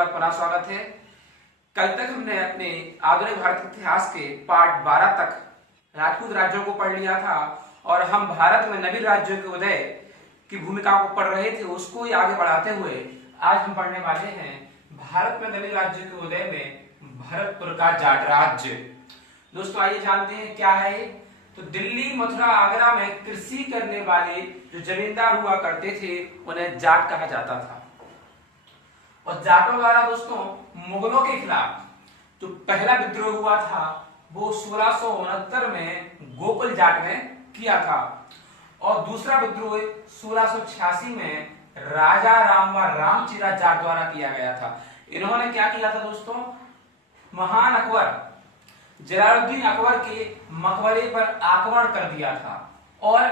बार पुनः स्वागत है। कल तक हमने अपने आधुनिक भारत के इतिहास के पार्ट 12 तक राजपूत राज्यों को पढ़ लिया था और हम भारत में नवीन राज्यों के उदय की भूमिका को पढ़ रहे थे। उसको ही आगे बढ़ाते हुए आज हम पढ़ने वाले हैं भारत में नवीन राज्यों के उदय में भरतपुर का जाट राज्य। दोस्तों आइए जानते हैं क्या है ये। तो दिल्ली, मथुरा, आगरा में कृषि करने वाले जो जमींदार हुआ करते थे उन्हें जाट कहा जाता था। और जाटों द्वारा दोस्तों मुगलों के खिलाफ जो पहला विद्रोह हुआ था वो 1669 में गोकुल जाट ने किया था और दूसरा विद्रोह 1686 में राजा रामचीरा जाट द्वारा किया गया था। इन्होंने क्या किया था दोस्तों, महान अकबर जलालुद्दीन अकबर के मकबरे पर आक्रमण कर दिया था। और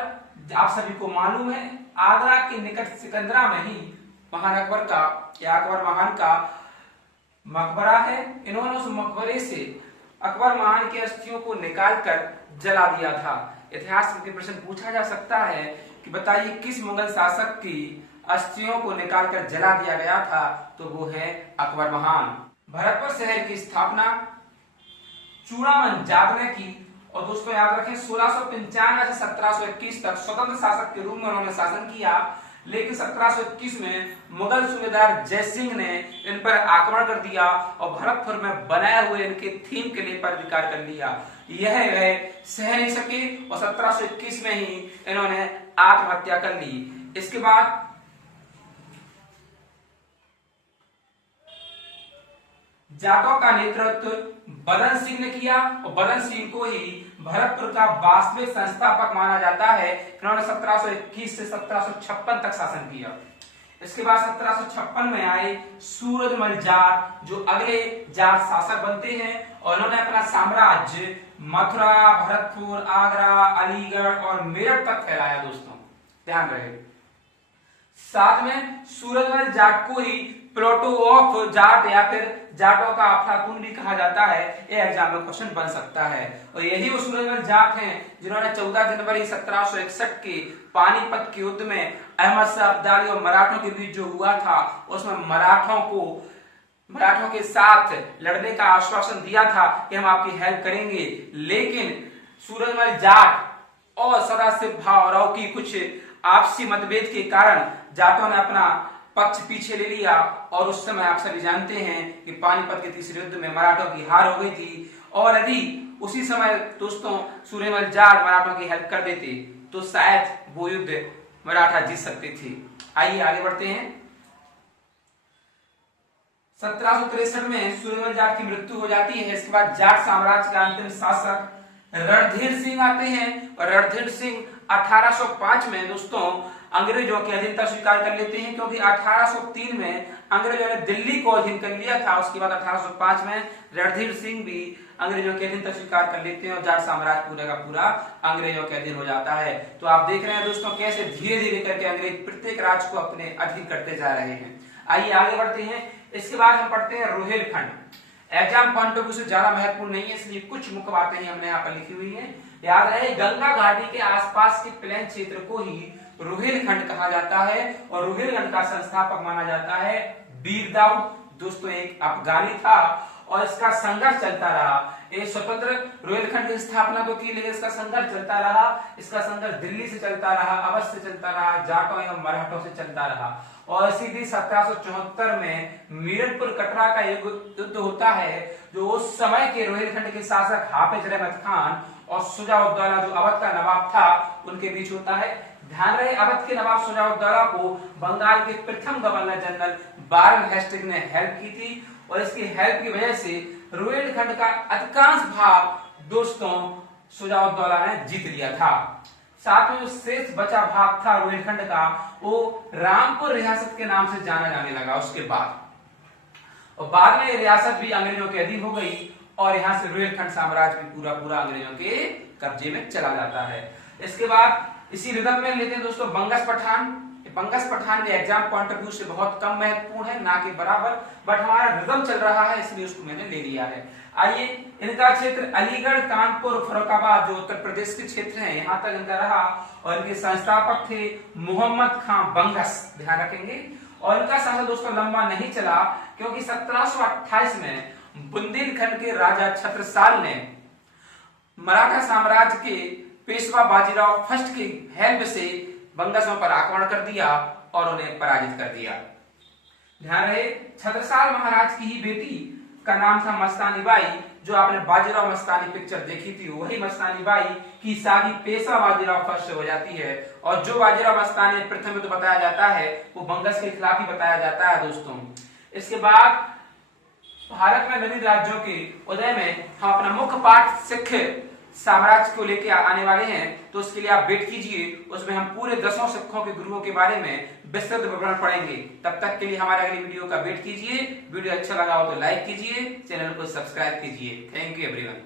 आप सभी को मालूम है आगरा के निकट सिकंदरा में ही महान अकबर का या अकबर महान का मकबरा है। इन्होंने उस मकबरे से अकबर महान की अस्थियों को निकालकर जला दिया था। इतिहास के प्रश्न पूछा जा सकता है कि बताइए किस मुगल शासक की अस्थियों को निकालकर जला दिया गया था, तो वो है अकबर महान। भरतपुर शहर की स्थापना चूड़ामन जाट ने की और दोस्तों याद रखें 1695 से 1721 तक स्वतंत्र शासक के रूप में उन्होंने शासन किया। लेकिन 1721 में मुगल सूबेदार जय सिंह ने इन पर आक्रमण कर दिया और भरतपुर में बनाए हुए इनके थीम के लिए पर अधिकार कर लिया। यह गए सह नहीं सके और 1721 में ही इन्होंने आत्महत्या कर ली। इसके बाद जाटों का नेतृत्व बदन सिंह ने किया और बदन सिंह को ही भरतपुर का वास्तविक संस्थापक माना जाता है। इन्होंने 1721 से 1756 तक शासन किया। इसके बाद 1756 में आए सूरजमल जाट जो अगले जाट शासक बनते हैं और इन्होंने अपना साम्राज्य मथुरा, भरतपुर, आगरा, अलीगढ़ और मेरठ तक फैलाया। दोस्तों ध्यान रहे, साथ में सूरजमल जाट को ही प्लोटो ऑफ जाट या फिर जाटों का अफलातून भी कहा जाता है। ये एग्जाम में क्वेश्चन बन सकता है। और यही वो सूरजमल जाट हैं जिन्होंने 14 जनवरी 1761 के पानीपत के युद्ध में अहमद शाह अब्दाली और मराठों के बीच जो हुआ था उसमें मराठों के साथ लड़ने का आश्वासन दिया था कि हम आपकी हेल्प करेंगे। लेकिन सूरजमल जाट और सदाशिव भावराव की कुछ आपसी मतभेद के कारण जाटों ने अपना पक्ष पीछे ले लिया और उस समय आप सभी जानते हैं कि पानीपत के तीसरे युद्ध में मराठों की हार हो गई थी। और यदि उसी समय दोस्तों सूरजमल जाट मराठों की हेल्प कर देते तो शायद वो युद्ध मराठा जीत सकते थे। आइए आगे बढ़ते हैं। 1763 में सूरजमल जाट की मृत्यु हो जाती है। इसके बाद जाट साम्राज्य का अंतिम शासक रणधीर सिंह आते हैं और रणधीर सिंह 1805 में दोस्तों अंग्रेजों की अधीनता स्वीकार कर लेते हैं, क्योंकि 1803 में अंग्रेजों ने दिल्ली को अधीन कर लिया था। उसके बाद 1805 में रणधीर सिंह भी अंग्रेजों की अधीनता स्वीकार कर लेते हैं और जाट साम्राज्य पूरा का पूरा अंग्रेजों के अधीन हो जाता है। तो आप देख रहे हैं दोस्तों कैसे धीरे धीरे करके अंग्रेज प्रत्येक राज्य को अपने अधीन करते जा रहे हैं। आइए आगे बढ़ते हैं। इसके बाद हम पढ़ते हैं Rohilkhand. Exam point of view से ज्यादा महत्वपूर्ण नहीं है, इसलिए कुछ मुख्य बातें ही हमने यहाँ पर लिखी हुई है। याद रहे गंगा घाटी के आसपास के प्लेन क्षेत्र को ही रोहिलखंड कहा जाता है और रोहिलखंड का संस्थापक माना जाता है बीर दाऊद। दोस्तों एक अफगानी था और इसका संघर्ष चलता रहा। एक स्वतंत्र रोहिलखंड की स्थापना तो की, लेकिन इसका संघर्ष चलता रहा। इसका संघर्ष दिल्ली से चलता रहा, अवध से चलता रहा, जाटों एवं मराठों से चलता रहा। और इसी बीच 1774 में मीरठपुर कटरा का युद्ध होता है जो उस समय के रोहिलखंड के शासक हाफिज रहमत खान और शुजाउद्दौला जो अवध का नवाब था उनके बीच होता है। ध्यान रहे अवध के नवाब शुजाउद्दौला को बंगाल के प्रथम गवर्नर जनरल वारेन हेस्टिंग्स ने हेल्प की थी और इसकी हेल्प की वजह से रोहिलखंड का अधिकांश भाग दोस्तों शुजाउद्दौला ने जीत लिया था। साथ में जो शेष बचा भाग था रोहिलखंड का वो रामपुर रियासत के नाम से जाना जाने लगा उसके बाद। और बाद में रियासत भी अंग्रेजों के अधीन हो गई और यहाँ से रोहिलखंड साम्राज्य भी पूरा पूरा अंग्रेजों के कब्जे में चला जाता है। इसके बाद इसी रिदम में लेते हैं दोस्तों बंगस पठान। बंगस पठान के एग्जाम पॉइंट ऑफ व्यू से बहुत कम महत्वपूर्ण है, ना कि बराबर, बट हमारा रिदम चल रहा है इसलिए उसको मैंने ले लिया है। आइए इनका क्षेत्र अलीगढ़, कानपुर, फर्रुखाबाद जो उत्तर प्रदेश के क्षेत्र हैं यहाँ तक इनका रहा और इनके संस्थापक थे मोहम्मद खां बंगस। ध्यान रखेंगे। और इनका शासन दोस्तों लंबा नहीं चला क्योंकि 1728 में बुंदेलखंड के राजा छत्रसाल ने मराठा साम्राज्य के पेशवा बाजीराव फर्स्ट की हेल्प से बंगसों पर आक्रमण कर दिया और उन्हें पराजित कर दिया। ध्यान रहे, छत्रसाल महाराज की ही बेटी का नाम था मस्तानी बाई। जो आपने बाजीराव मस्तानी पिक्चर देखी थी, वही मस्तानी बाई की शादी पेशवा बाजीराव फर्स्ट से हो जाती है। और जो बाजीराव मस्तानी प्रथम युद्ध बताया जाता है वो बंगस के खिलाफ ही बताया जाता है दोस्तों। इसके बाद भारत में विविध राज्यों के उदय में हम अपना मुख्य पाठ सिख साम्राज्य को लेकर आने वाले हैं, तो उसके लिए आप वेट कीजिए। उसमें हम पूरे 10 सिखों के गुरुओं के बारे में विस्तृत विवरण पढ़ेंगे। तब तक के लिए हमारे अगली वीडियो का वेट कीजिए। वीडियो अच्छा लगा हो तो लाइक कीजिए, चैनल को सब्सक्राइब कीजिए। Thank you everyone.